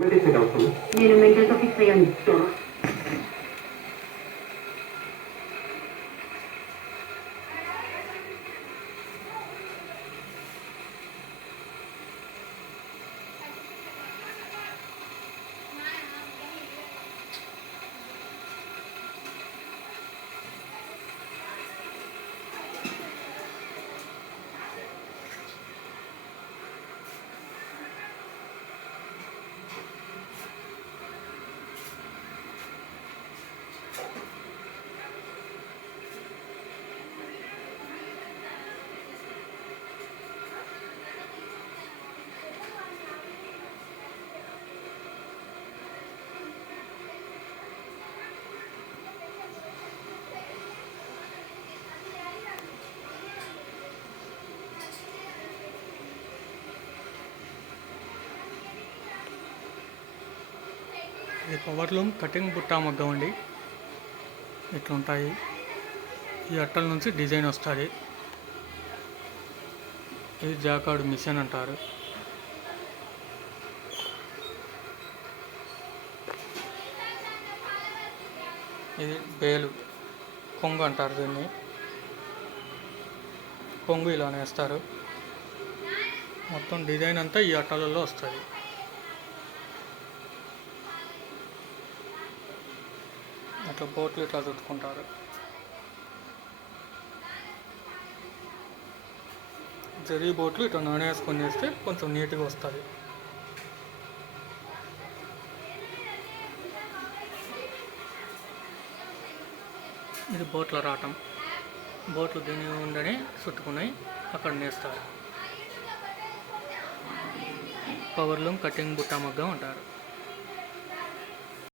నేను మెంటల్‌తో ఫిక్స్ అయ్యాను. ఇది పవర్ లూమ్ కటింగ్ బుట్టా మగ్గం అండి. ఇట్లుంటాయి. ఈ అట్టల నుంచి డిజైన్ వస్తుంది. ఇది జాకార్డ్ మిషన్ అంటారు. ఇది బేలు కొంగు అంటారు. దీన్ని కొంగు ఇలా వేస్తారు. మొత్తం డిజైన్ అంతా ఈ అట్టలలో వస్తుంది. అట్లా బోట్లు ఇట్లా చుట్టుకుంటారు. జరీ బోట్లు ఇట్లా నూనె వేసుకొని చేస్తే కొంచెం నీట్గా వస్తుంది. ఇది బోట్ల రాటం. బోట్లు దీని ఉండని చుట్టుకున్నాయి అక్కడ నేస్తారు. పవర్ లూమ్ కటింగ్ బుట్టా మగ్గం అంటారు.